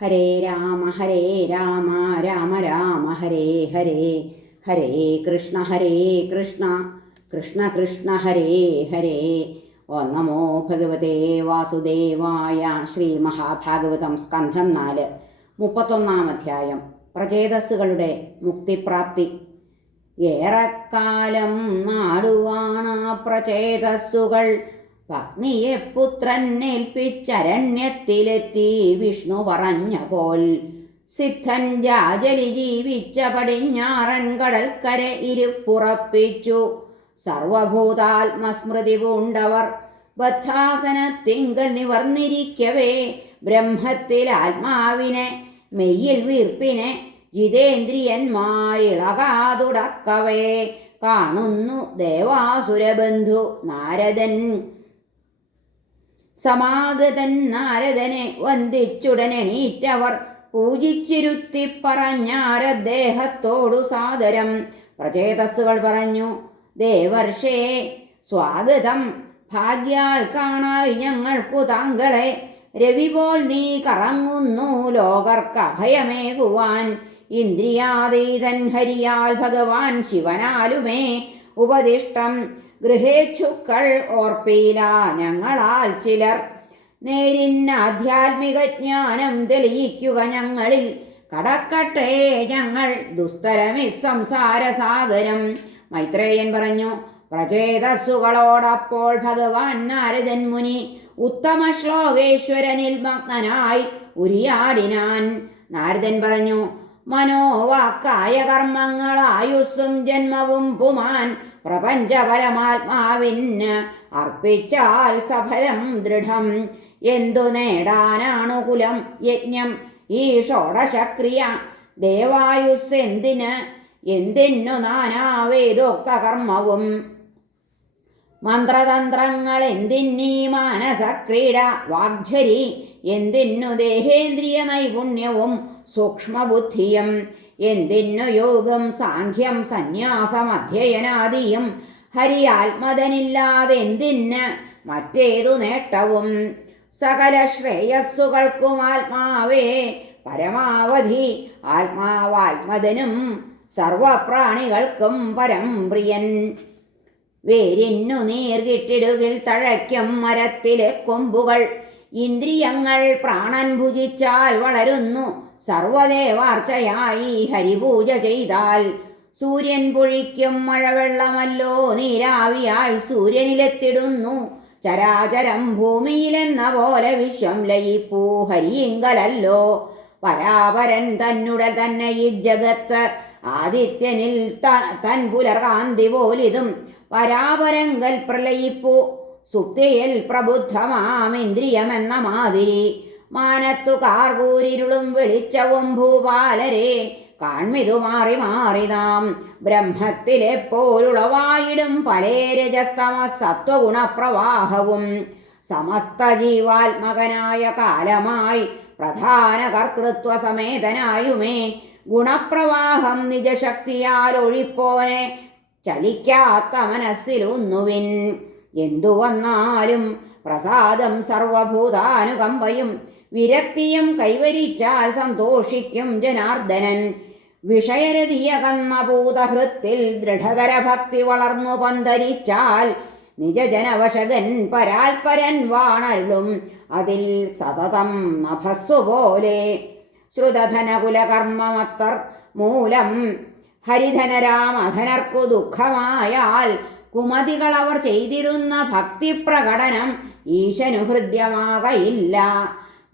ഹരേ രാമ ഹരേ രാമ രാമ രാമ ഹരേ ഹരേ ഹരേ കൃഷ്ണ ഹരേ കൃഷ്ണ കൃഷ്ണ കൃഷ്ണ ഹരേ ഹരേ. ഓ നമോ ഭഗവതേ വാസുദേവായ ശ്രീ മഹാഭാഗവതം സ്കന്ധം നാല് മുപ്പത്തൊന്നാം അധ്യായം പ്രചേതസ്സുകളുടെ മുക്തിപ്രാപ്തി. ഏറെക്കാലം നാടുവാണ പ്രചേതസ്സുകൾ പത്നിയെ പുത്രൻ ഏൽപ്പിച്ചരണ്യത്തിലെത്തി വിഷ്ണു പറഞ്ഞ പോൽ. സിദ്ധൻ ജാജലി ജീവിച്ച പടിഞ്ഞാറൻ കടൽക്കര ഇരുപ്പുറപ്പിച്ചു സർവഭൂതാത്മസ്മൃതി പൂണ്ടവർ ബദ്ധാസനത്തിങ്കൽ നിവർന്നിരിക്കവേ. ബ്രഹ്മത്തിൽ ആത്മാവിനെ മെയ്യിൽ വീർപ്പിനെ ജിതേന്ദ്രിയന്മാരിളകാതുടക്കവേ. കാണുന്നു ദേവാസുരബന്ധു നാരദൻ സമാഗതൻ നാരദനെ വന്ദിച്ചുടനെണീറ്റവർ പൂജിച്ചിരുത്തി പറഞ്ഞാരദ്ദേഹത്തോടു സാദരം. പ്രചേതസ്സുകൾ പറഞ്ഞു ദേവർഷേ സ്വാഗതം. ഭാഗ്യാൽ കാണായി ഞങ്ങൾക്കു താങ്കളെ. രവി പോൽ നീ കറങ്ങുന്നു ലോകർക്ക് അഭയമേകുവാൻ. ഇന്ദ്രിയാതീതൻ ഹരിയാൽ ഭഗവാൻ ശിവനാലുമേ ഉപദിഷ്ടം. ഗൃഹേച്ഛുക്കൾ ഓർപ്പീല ഞങ്ങളാൽ ചിലർ. നേരിന്ന ആധ്യാത്മിക ജ്ഞാനം തെളിയിക്കുക ഞങ്ങളിൽ. കടക്കട്ടെ ഞങ്ങൾ ദുസ്തരമി സംസാര സാഗരം. മൈത്രേയൻ പറഞ്ഞു പ്രചേതസ്സുകളോടപ്പോൾ ഭഗവാൻ നാരദൻ മുനി ഉത്തമ ശ്ലോകേശ്വരനിൽ മഗ്നനായി ഉരിയാടിനാൻ. നാരദൻ പറഞ്ഞു മനോവാക്കായ കർമ്മങ്ങളായുസ്സും ജന്മവും പുമാൻ പ്രപഞ്ചപരമാത്മാവിന് അർപ്പിച്ചാൽ സഫലം ദൃഢം. എന്തു നേടാനാണു കുലം യജ്ഞം? ഈ ഷോഡശക്രിയ ദേവായുസ് എന്തിന്? എന്തിനു നാനാവേദോക്ത കർമ്മവും? മന്ത്രതന്ത്രങ്ങൾ എന്തിന്നീ മാനസക്രീഡ? വാഗ്ജരി എന്തിന്നു ദേഹേന്ദ്രിയ നൈപുണ്യവും? സൂക്ഷ്മബുദ്ധിയും എന്തിന്നു യോഗം സാഖ്യം സന്യാസം അധ്യയനാദിയും ഹരി ആത്മതനില്ലാതെ എന്തിന് മറ്റേതു നേട്ടവും സകല ശ്രേയസ്സുകൾക്കും ആത്മാവേ പരമാവധി ആത്മാവാത്മതനും സർവപ്രാണികൾക്കും പരം പ്രിയൻ. വേരിന്നു നീർകിട്ടിടുകിൽ തഴയ്ക്കും മരത്തിലെ കൊമ്പുകൾ. ഇന്ദ്രിയങ്ങൾ പ്രാണൻ ഭുജിച്ചാൽ വളരുന്നു. സർവദേവാർച്ചയായി ഹരിപൂജ ചെയ്താൽ സൂര്യൻ പൊഴിക്കും മഴവെള്ളമല്ലോ നീരാവിയായി സൂര്യനിലെത്തിടുന്നു. ചരാചരം ഭൂമിയിലെന്ന പോലെ വിശ്വം ലയിപ്പൂ ഹരിയിങ്കലല്ലോ. പരാപരൻ തന്നുടൽ തന്നെ ഈ ജഗത്ത് ആദിത്യനിൽ തൻ പുലർകാന്തി പോലിതും പരാപരങ്കൽ പ്രളയിപ്പൂ. സുപ്തിയിൽ പ്രബുദ്ധമാമിന്ദ്രിയമെന്ന മാതിരി മാനത്തു കാർകൂരിരുളും വെളിച്ചവും ഭൂപാലരെ കാൺമിതു മാറി മാറി നാം. ബ്രഹ്മത്തിലെപ്പോഴുളവായിടും പലേ രജസ്തമ സത്വഗുണപ്രവാഹവും. സമസ്ത ജീവാത്മകനായ കാലമായി പ്രധാന കർത്തൃത്വ സമേതനായുമേ ഗുണപ്രവാഹം നിജശക്തിയാൽ ഒഴിപ്പോനെ ചലിക്കാത്ത മനസ്സിലൊന്നുവിൻ. എന്തു വന്നാലും പ്രസാദം സർവഭൂതാനുകമ്പയും വിരക്തിയും കൈവരിച്ചാൽ സന്തോഷിക്കും ജനാർദ്ദനൻ. വിഷയരതിയകന്നഭൂതഹൃത്തിൽ ദൃഢകര ഭക്തി വളർന്നു പന്തരിച്ചാൽ നിജജനവശകൻ പരാൽപരൻ വാണരുളും. അതിൽ സതതം നഭസ്സു പോലെ ശ്രുതധനകുലകർമ്മമത്തർ മൂലം ഹരിധനരാമധനർക്കു ദുഃഖമായാൽ കുമതികൾ അവർ ചെയ്തിരുന്ന ഭക്തിപ്രകടനം ഈശനു ഹൃദ്യമാകയില്ല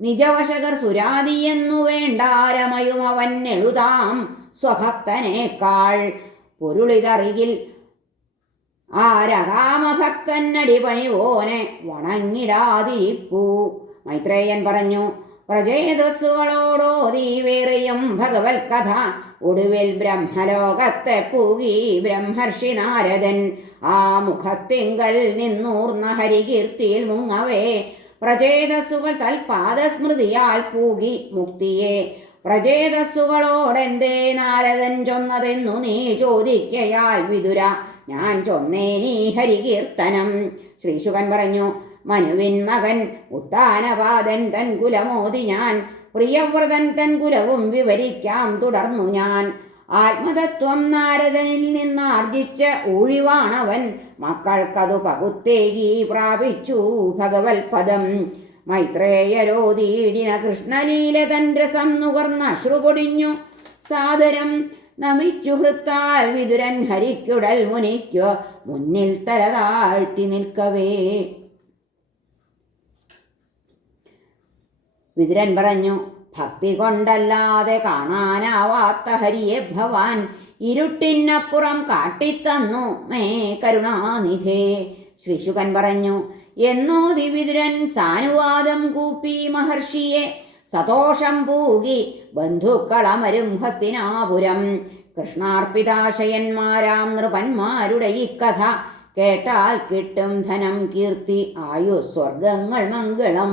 നിജവശകർ സുരാതിയെന്നു വേണ്ടാരമയും അവൻ എഴുതാം സ്വഭക്തനേക്കാൾ. പൊരുളിതറിയിൽ ആരകാമഭക്തന്നടിപണിവോനെ വണങ്ങിടാതിരിപ്പൂ. മൈത്രേയൻ പറഞ്ഞു പ്രജേതസ്സുകളോടോ ദീവേറിയും ഭഗവത് കഥ ഒടുവിൽ ബ്രഹ്മലോകത്തെ പൂകി ബ്രഹ്മർഷി നാരദൻ ആ മുഖത്തിങ്കൽ നിന്നൂർന്ന ഹരികീർത്തിയിൽ മുങ്ങവേ. പ്രചേതസ്സുകൾ തൽപാദസ്മൃതിയാൽ പൂകി മുക്തിയെ. പ്രചേതസ്സുകളോടെന്തേ നാരദൻ ചൊന്നതെന്നു നീ ചോദിക്കയാൽ വിതുര. ഞാൻ ചൊന്നേ നീ ഹരി ഹരികീർത്തനം. ശ്രീശുകൻ പറഞ്ഞു മനുവിൻ മകൻ ഉത്താനവാദൻ തൻ കുലമോതി ഞാൻ. പ്രിയവ്രതൻ തൻ കുലവും വിവരിക്കാം തുടർന്നു ഞാൻ. ആത്മതത്വം നാരദനിൽ നിന്ന് ആർജിച്ച ഊഴിവാണവൻ മക്കൾക്കതു പകുത്തേകി പ്രാപിച്ചു ഭഗവത് പദം മൈത്രേയരോധീടിന കൃഷ്ണലീല തൻ രസം നുകർന്ന അശ്രു പൊടിഞ്ഞു. സാദരം നമിച്ചു ഹൃത്താൽ വിതുരൻ ഹരിക്കുടൽ മുനിക്കു മുന്നിൽ തല താഴ്ത്തി നിൽക്കവേ. വിതുരൻ പറഞ്ഞു ഭക്തി കൊണ്ടല്ലാതെ കാണാനാവാത്ത ഹരിയെ ഭവാൻ ഇരുട്ടിനപ്പുറം കാട്ടിത്തന്നു. മേ കരുണാനിധേ. ശ്രീശുകൻ പറഞ്ഞു എന്നോ ദിവിദുരൻ സാനുവാദം കൂപ്പി മഹർഷിയെ. സതോഷം പൂകി ബന്ധുക്കളമരും ഹസ്തിനാപുരം. കൃഷ്ണാർപ്പിതാശയന്മാരാം നൃപന്മാരുടെ ഈ കഥ കേട്ടാൽ കിട്ടും ധനം കീർത്തി ആയു സ്വർഗങ്ങൾ മംഗളം.